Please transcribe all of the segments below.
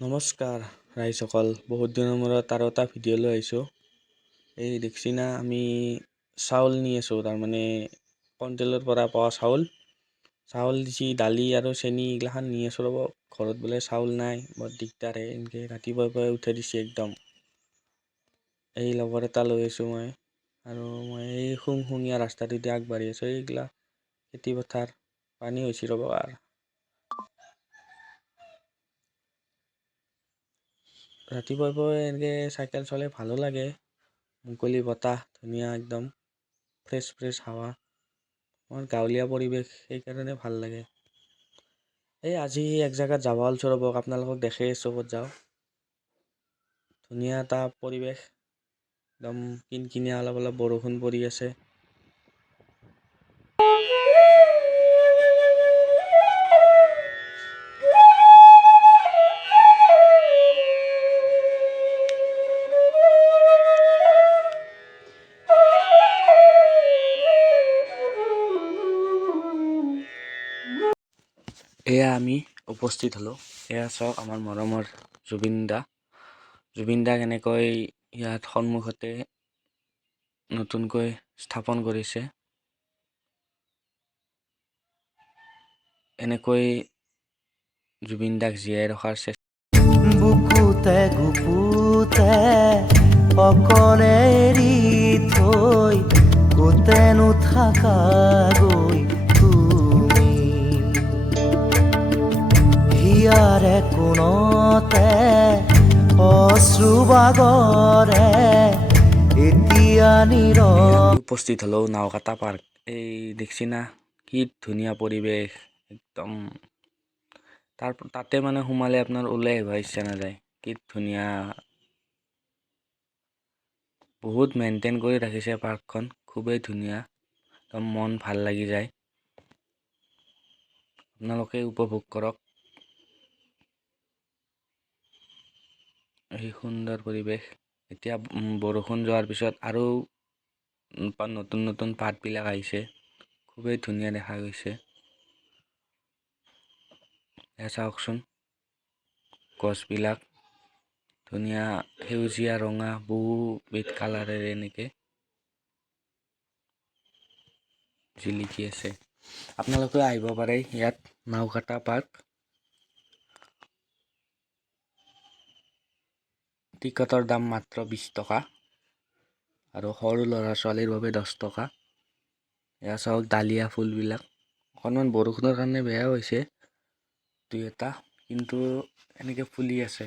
নমস্কাৰ ৰাইজসকল, বহুত দিনৰ মূৰত আৰু এটা ভিডিঅ' লৈ আহিছোঁ। এই দেখছি না আমি চাউল নি আছোঁ, তাৰমানে কণ্ট্ৰলৰ পৰা পোৱা চাউল দিছি, দালি আৰু চেনি এইগিলাখান নি আছোঁ ৰ'ব। ঘৰত বোলে চাউল নাই, বৰ দিগদাৰ এনেকৈ ৰাতিপুৱাই উঠাই দিছে একদম। এই লগৰ এটা লৈ আছোঁ মই, আৰু মই এই শুঙীয়া ৰাস্তাটোদি আগবাঢ়ি আছোঁ। এইগিলা খেতি পথাৰ পানী হৈছে ৰ'ব। আৰু ৰাতিপুৱাই এনেকৈ চাইকেল চলাই ভালো লাগে, মুকলি বতাহ ধুনীয়া, একদম ফ্ৰেছ হাৱা, মোৰ গাঁৱলীয়া পৰিৱেশ, সেইকাৰণে ভাল লাগে। এই আজি এক জেগাত যাব ওলাইছোঁ ৰ'ব, আপোনালোকক দেখাই আছোঁ ক'ত যাওঁ। ধুনীয়া এটা পৰিৱেশ, একদম কিনকিনীয়া, অলপ অলপ বৰষুণ পৰি আছে। এয়া আমি উপস্থিত হ'লোঁ। এয়া চাওক আমাৰ মৰমৰ জুবিন দা কেনেকৈ ইয়াত সন্মুখতে নতুনকৈ স্থাপন কৰিছে। এনেকৈ জুবিন দাক জীয়াই ৰখাৰ চেষ্টা। বুকুতে গুপুতে অকলে এৰি থৈ কোতেনো থাকা গৈ তুমি, হিয়াৰে কোণতে অশ্ৰু বাগৰে এতিয়া উপস্থিত হ'লেও নাওকাটা পাৰ্ক। এই দেখছি না কি ধুনীয়া পৰিৱেশ, একদম তাতে মানে সোমালে আপোনাৰ ওলাই আহিব ইচ্ছা নাযায়। কি ধুনীয়া, বহুত মেইনটেইন কৰি ৰাখিছে পাৰ্কখন, খুবেই ধুনীয়া, একদম মন ভাল লাগি যায়। আপোনালোকে উপভোগ কৰক এই সুন্দৰ পৰিৱেশ। এতিয়া বৰষুণ যোৱাৰ পিছত আৰু নতুন পাতবিলাক আহিছে, খুবেই ধুনীয়া দেখা গৈছে। চাওকচোন গছবিলাক ধুনীয়া, সেউজীয়া ৰঙা বহুবিধ কালাৰেৰে এনেকৈ জিলিকি আছে। আপোনালোকে আহিব পাৰে ইয়াত, নাওকাটা পাৰ্ক। টিকটৰ দাম মাত্ৰ 20 টকা, আৰু সৰু ল'ৰা ছোৱালীৰ বাবে 10 টকা। এয়া চাওক ডালিয়া ফুলবিলাক, অকণমান বৰষুণৰ কাৰণে বেয়া হৈছে দুই এটা, কিন্তু এনেকৈ ফুলি আছে।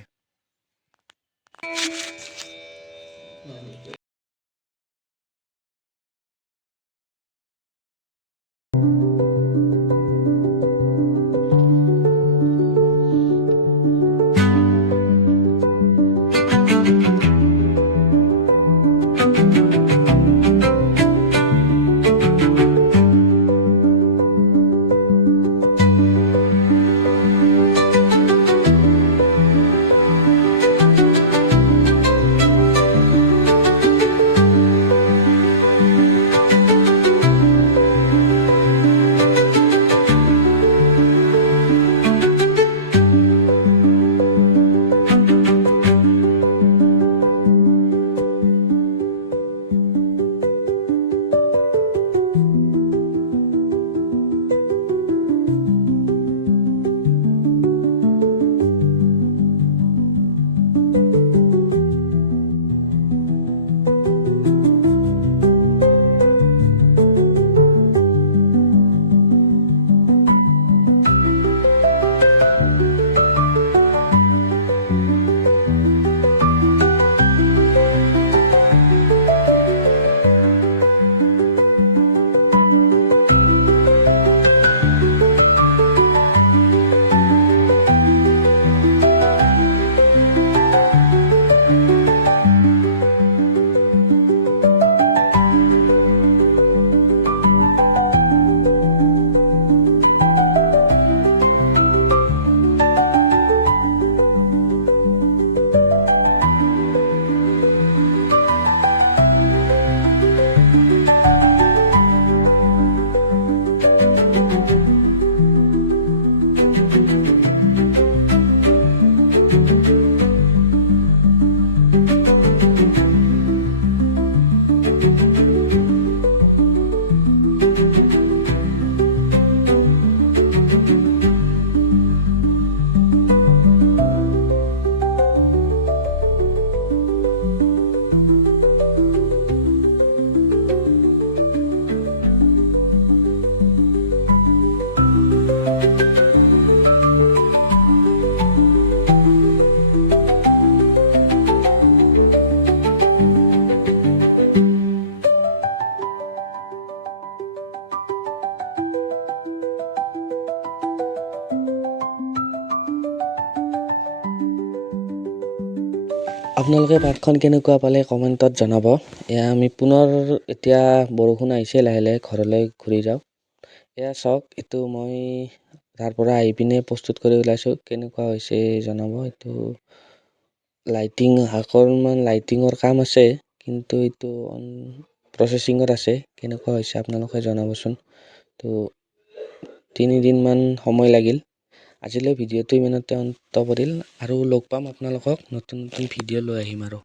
আপোনালোকে পাৰ্কখন কেনেকুৱা পালে কমেণ্টত জনাব। এয়া আমি পুনৰ এতিয়া বৰষুণ আহিছে, লাহে লাহে ঘৰলৈ ঘূৰি যাওঁ। এয়া চাওক, এইটো মই তাৰ পৰা আহি পিনে প্ৰস্তুত কৰি ওলাইছোঁ। কেনেকুৱা হৈছে জনাব। এইটো অকণমান লাইটিঙৰ কাম আছে, কিন্তু এইটো প্ৰচেচিঙত আছে। কেনেকুৱা হৈছে আপোনালোকে জনাবচোন। তো 3দিনমান সময় লাগিল। আজিলৈ ভিডিঅ'টো ইমানতে অন্ত পৰিল, আৰু লগ পাম আপোনালোকক নতুন নতুন ভিডিঅ' লৈ আহিম আৰু।